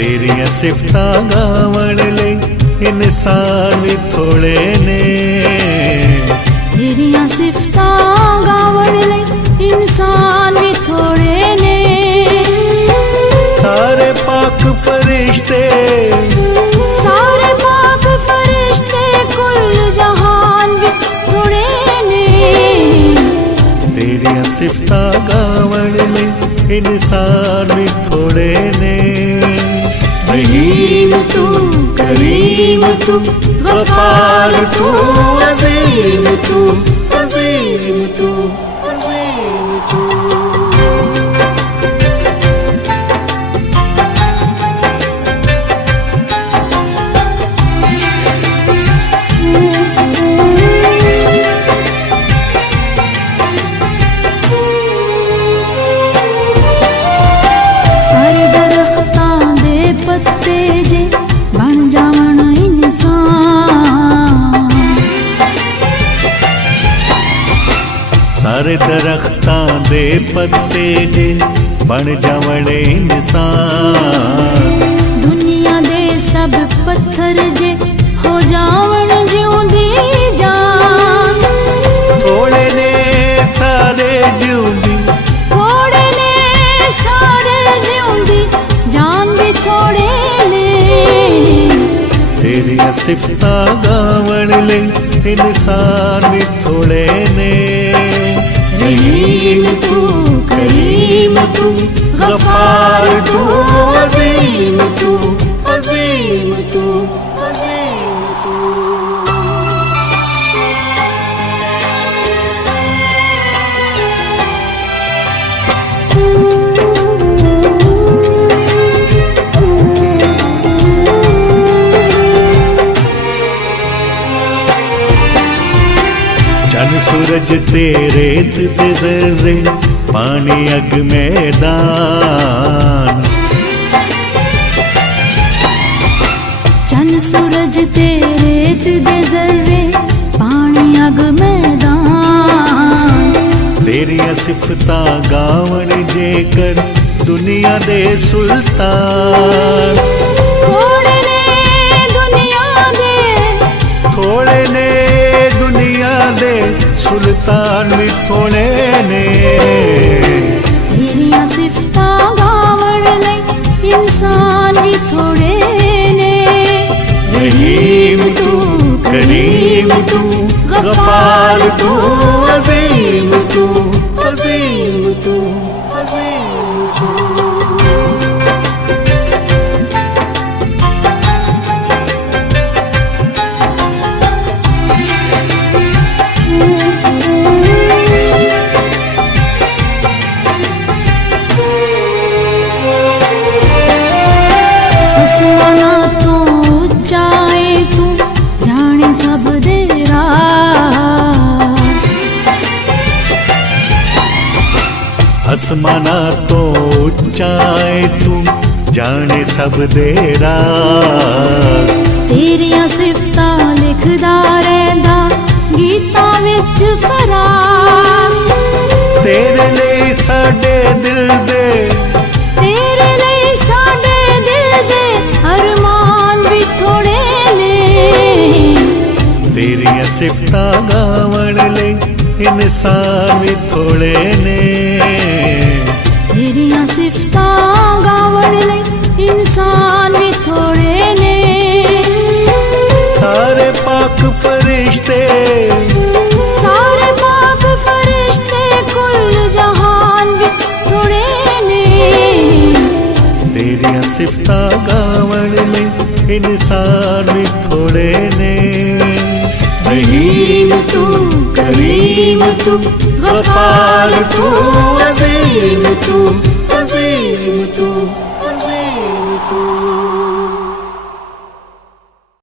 तेरिया सिफता गावण ले इंसान भी थोड़े ने। तेरिया सिफता गावण ले इंसान भी थोड़े ने। सारे पाक फरिश्ते, सारे पाक फरिश्ते कुल जहान भी थोड़े ने। तेरिया सिफता गावण ले इंसान भी थोड़े ने। रहीम तू, करीम तू, गफार तू, अज़ीम तू, अज़ीम तू, अज़ीम तू। सारे दरख्तां दे पत्ते जे बन जावण इंसान। सारे दरख्तां दे पत्ते जे बन जावण इंसान। दुनिया दे सब पत्थर जे हो जावण जिउंदी जान। थोड़े ने सारे जिउंदी, थोड़े ने सारे जिउंदी जान भी थोड़े ने। तेरिया सिफता गावण ले इंसान भी थोड़े ने। रहीम तू, करीम तू, गफार तू, अज़ीम तू, अज़ीम तू, अज़ीम तू। चन सूरज तेरे ते ज़र्रे, पानी अग मैदान। चन सूरज तेरे दे ज़र्रे, पानी अग मैदान। तेरिया सिफता गावण जेकर दुनिया दे सुल्तान। थोड़े ने दुनिया दे, थोड़े ने दुनिया दे सुल्तान भी थोड़े ने। तेरिया सिफता गावण ले इंसान भी थोड़े ने। रहीम तू, करीम तू, गफार तू, अज़ीम तू, अज़ीम तू, अज़ीम तू। आसमाना तो ऊंचाए तू जाने सब दे राज़। आसमाना तो ऊंचाए तू जाने सब दे राज़। तेरिया सिफता लिखदा रहिंदा गीतां विच फराज़। तेरे लिए साडे दिल दे, तेरे लिए साडे दिल दे अरमान भी थोड़े ने। तेरिया सिफता गावण ले इंसान भी थोड़े ने। तेरिया सिफता गावण ले इंसान भी थोड़े ने। सारे पाक फरिश्ते, सारे पाक फरिश्ते कुल जहान भी थोड़े ने। तेरिया सिफता गावण ले इंसान भी थोड़े ने। रहीम तू, करीम तू, गफार तू, अज़ीम तू, अज़ीम तू, अज़ीम तू।